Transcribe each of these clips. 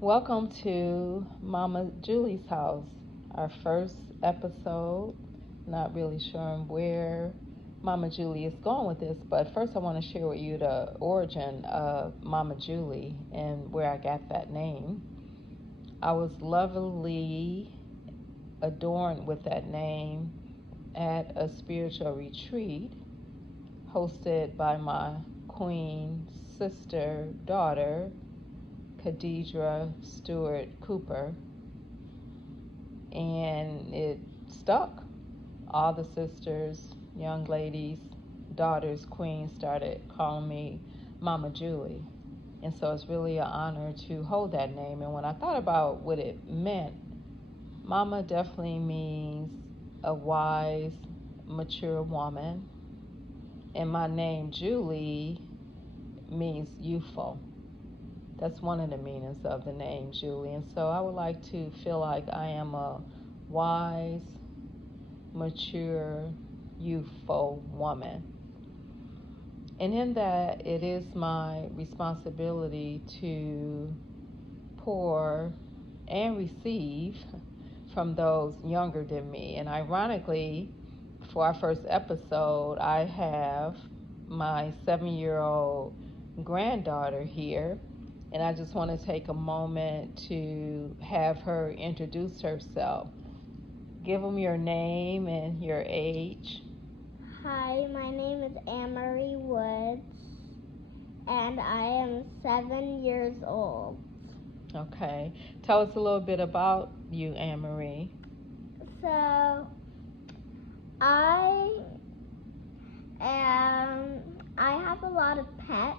Welcome to Mama Julie's house, our first episode. Not really sure where Mama Julie is going with this, but first I want to share with you the origin of Mama Julie and where I got that name. I was lovingly adorned with that name at a spiritual retreat hosted by my queen sister daughter, Khadijah Stewart Cooper, and it stuck. All the sisters, young ladies, daughters, queens started calling me Mama Julie. And so it's really an honor to hold that name. And when I thought about what it meant, Mama definitely means a wise, mature woman. And my name, Julie, means youthful. That's one of the meanings of the name Julie. And so I would like to feel like I am a wise, mature, youthful woman. And in that, it is my responsibility to pour and receive from those younger than me. And ironically, for our first episode, I have my 7-year-old granddaughter here. And I just want to take a moment to have her introduce herself. Give them your name and your age. Hi, my name is Amory Woods, and I am 7 years old. Okay. Tell us a little bit about you, Amory. So, I I have a lot of pets,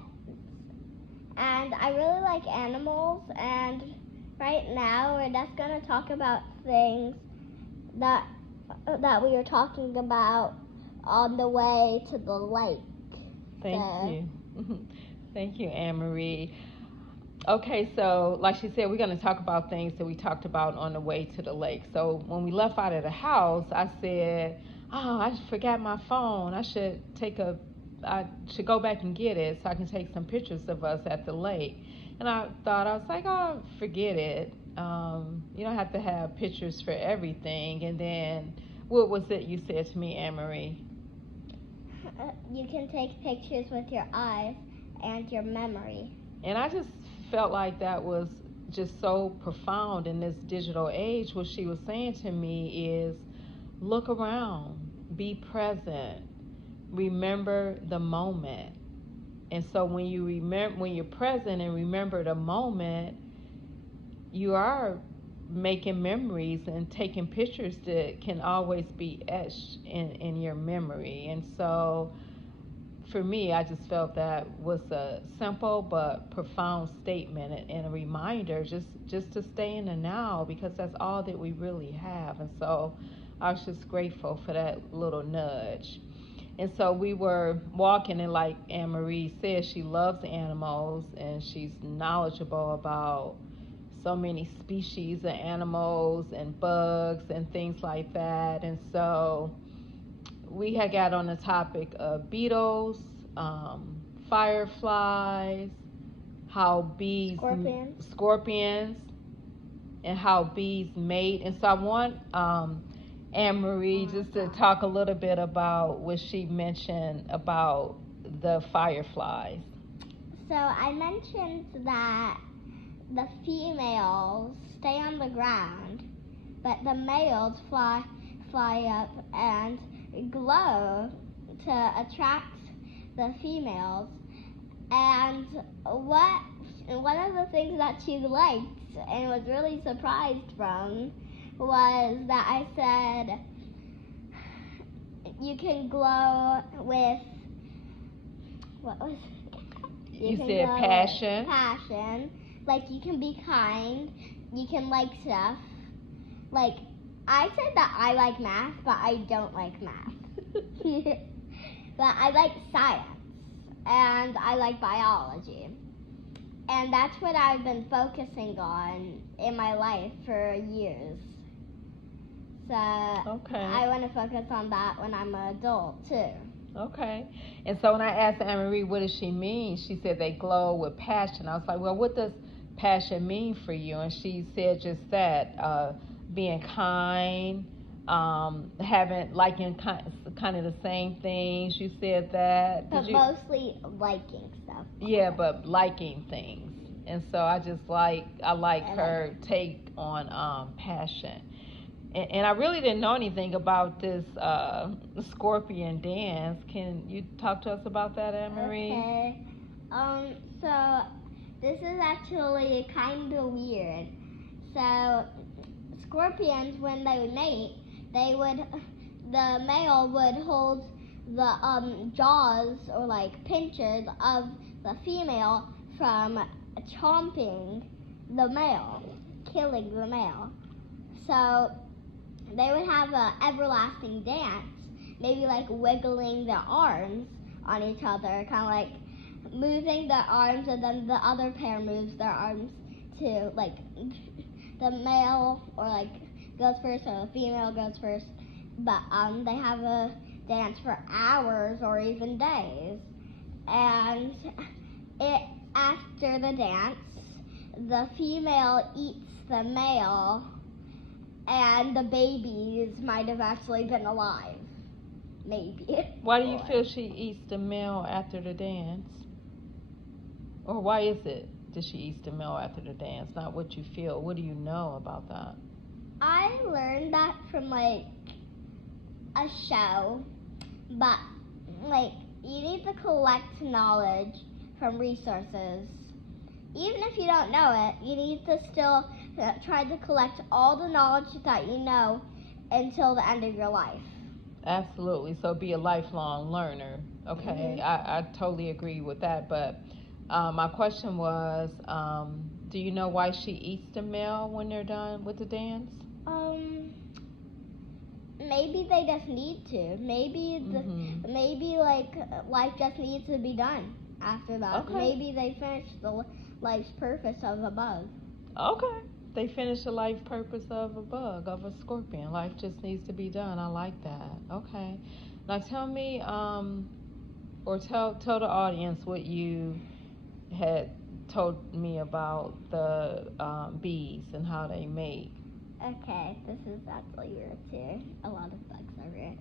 and I really like animals, and right now we're just going to talk about things that we were talking about on the way to the lake. Thank you. Thank you, Anne-Marie. Okay, so like she said, we're going to talk about things that we talked about on the way to the lake. So when we left out of the house, I said, oh, I forgot my phone. I should go back and get it so I can take some pictures of us at the lake. And I was like, oh, forget it. You don't have to have pictures for everything. And then what was it you said to me, Anne-Marie? You can take pictures with your eyes and your memory. And I just felt like that was just so profound in this digital age. What she was saying to me is, look around, be present, remember the moment. And so when you're present and remember the moment, you are making memories and taking pictures that can always be etched in your memory. And so for me, I just felt that was a simple but profound statement and a reminder just to stay in the now, because that's all that we really have. And so I was just grateful for that little nudge. And so we were walking, and like Anne-Marie said, she loves animals and she's knowledgeable about so many species of animals and bugs and things like that. And so we had got on the topic of beetles, fireflies, how bees, scorpions, and how bees mate. And so I want Anne-Marie just to talk a little bit about what she mentioned about the fireflies. So I mentioned that the females stay on the ground, but the males fly up and glow to attract the females. And one of the things that she liked and was really surprised from was that I said you can glow with, what was it? You said passion. Passion. Like, you can be kind, you can like stuff. Like, I said that I like math, but I don't like math. But I like science, and I like biology. And that's what I've been focusing on in my life for years. So okay. I want to focus on that when I'm an adult, too. Okay. And so when I asked Anne-Marie what does she mean, she said they glow with passion. I was like, well, what does passion mean for you? And she said just that, being kind, having liking kind of the same things. You said that. But mostly liking stuff. Yeah, but liking things. And so I like her take on passion. And I really didn't know anything about this scorpion dance. Can you talk to us about that, Anne-Marie? Okay. So this is actually kind of weird. So scorpions, when they would mate, the male would hold the jaws or like pinchers of the female from chomping the male, killing the male. So they would have an everlasting dance, maybe like wiggling their arms on each other, kind of like moving their arms, and then the other pair moves their arms to, like, the male or like goes first or the female goes first. But they have a dance for hours or even days. And after the dance, the female eats the male, and the babies might have actually been alive. Maybe. Why do you feel she eats the male after the dance? Or why is it that she eats the male after the dance? Not what you feel. What do you know about that? I learned that from like a show, but like you need to collect knowledge from resources. Even if you don't know it, you need to still try to collect all the knowledge that you know until the end of your life. Absolutely. So be a lifelong learner. Okay. Mm-hmm. I totally agree with that. But my question was, do you know why she eats the male when they're done with the dance? Maybe they just need to. Maybe like life just needs to be done after that. Okay. Maybe they finished the life's purpose of a bug. Okay. They finish the life purpose of a bug, of a scorpion. Life just needs to be done. I like that. Okay. Now tell me, or tell the audience what you had told me about the bees and how they mate. Okay, this is actually weird too. A lot of bugs are weird.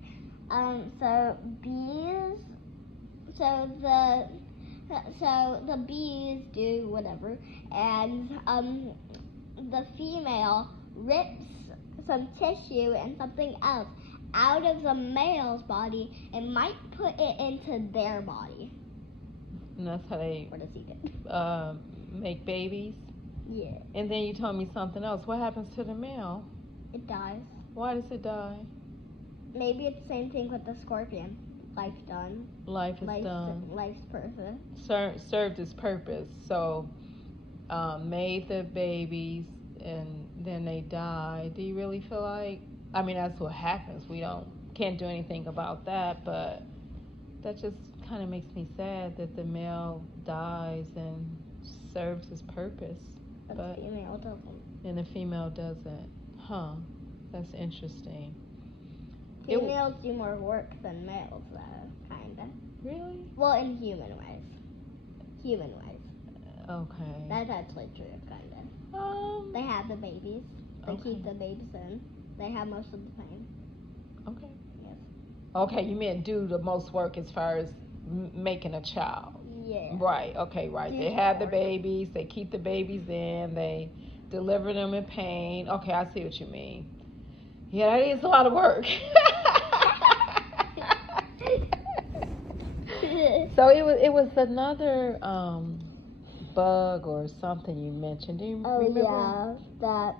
So bees. So the bees do whatever, and the female rips some tissue and something else out of the male's body and might put it into their body. And that's how they What does he do? make babies? Yeah. And then you told me something else. What happens to the male? It dies. Why does it die? Maybe it's the same thing with the scorpion. Life done. Life is done. Life's purpose. Served its purpose. So made the babies and then they die. Do you really feel like, I mean, that's what happens. We can't do anything about that, but that just kind of makes me sad that the male dies and serves his purpose. But the female doesn't. And the female doesn't. Huh. That's interesting. Females do more work than males, though, kinda. Really? Well, in human ways. Okay. That's actually true, kinda. They have the babies. They keep the babies in. They have most of the time. Okay. Yes. Okay, you meant do the most work as far as making a child. Yeah. Right. Okay. Right. They have the babies. They keep the babies in. They deliver them in pain. Okay, I see what you mean. Yeah, that is a lot of work. So it was another bug or something you mentioned. Do you remember? Oh yeah,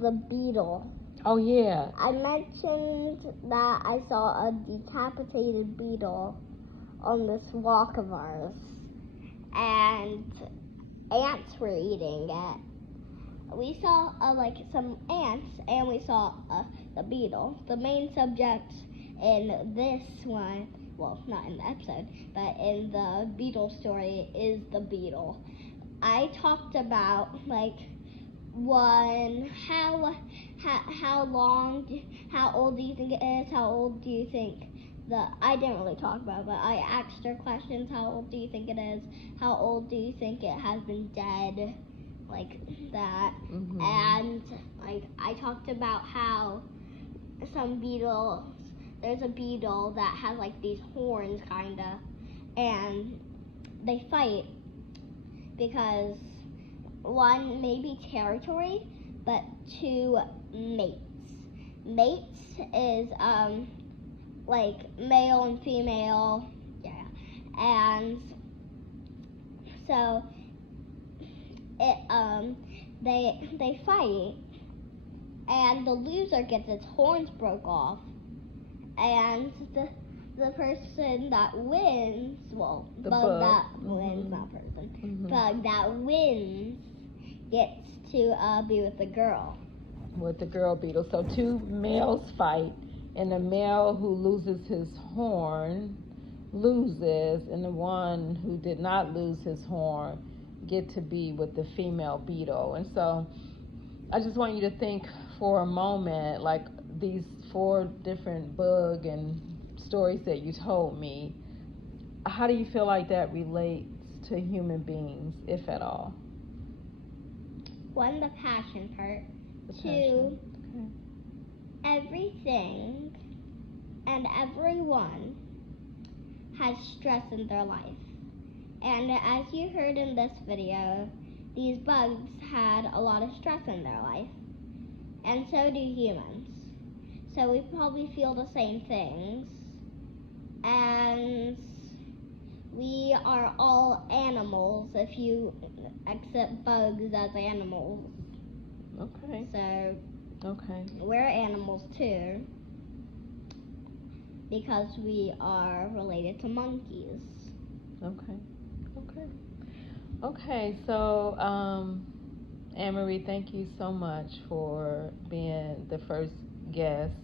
the beetle. Oh yeah. I mentioned that I saw a decapitated beetle on this walk of ours, and ants were eating it. We saw like some ants, and we saw the beetle. The main subject in this one, well, not in the episode, but in the beetle story, is the beetle. I talked about like how old do you think it is? How old do you think I didn't really talk about it, but I asked her questions. How old do you think it is? How old do you think it has been dead? like that. Mhm. And like I talked about how some beetles, there's a beetle that has like these horns kinda, and they fight because one, maybe territory, but two, mates. Mates is like male and female, yeah, and so it they fight, and the loser gets its horns broke off, and the person that wins, well, The bug bug. that wins, not person, Mhm. bug that wins gets to be with the girl. With the girl beetle. So two males fight, and the male who loses his horn loses, and the one who did not lose his horn get to be with the female beetle. And so I just want you to think for a moment, like these 4 different bug and stories that you told me, how do you feel like that relates to human beings, if at all? One, the passion part. The Two, passion. everything and everyone has stress in their life. And as you heard in this video, these bugs had a lot of stress in their life. And so do humans. So we probably feel the same things. And we are all animals if you accept bugs as animals. Okay. So Okay. we're animals too, because we are related to monkeys. Okay. Okay. Okay. So, Anne-Marie, thank you so much for being the first guest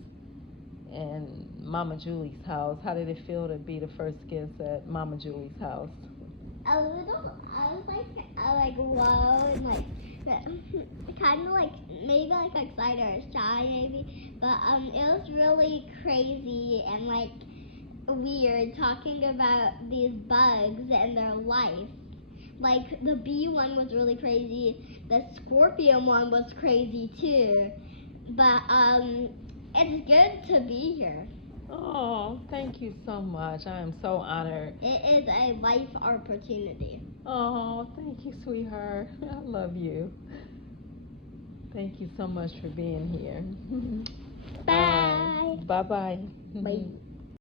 in Mama Julie's house. How did it feel to be the first guest at Mama Julie's house? A little, I was like whoa, and like kind of like maybe like excited or shy maybe, but it was really crazy and like weird talking about these bugs and their life. Like the bee one was really crazy, the scorpion one was crazy too, but it's good to be here. Oh, thank you so much. I am so honored. It is a life opportunity. Oh, thank you, sweetheart. I love you. Thank you so much for being here. Bye. Bye-bye. Bye.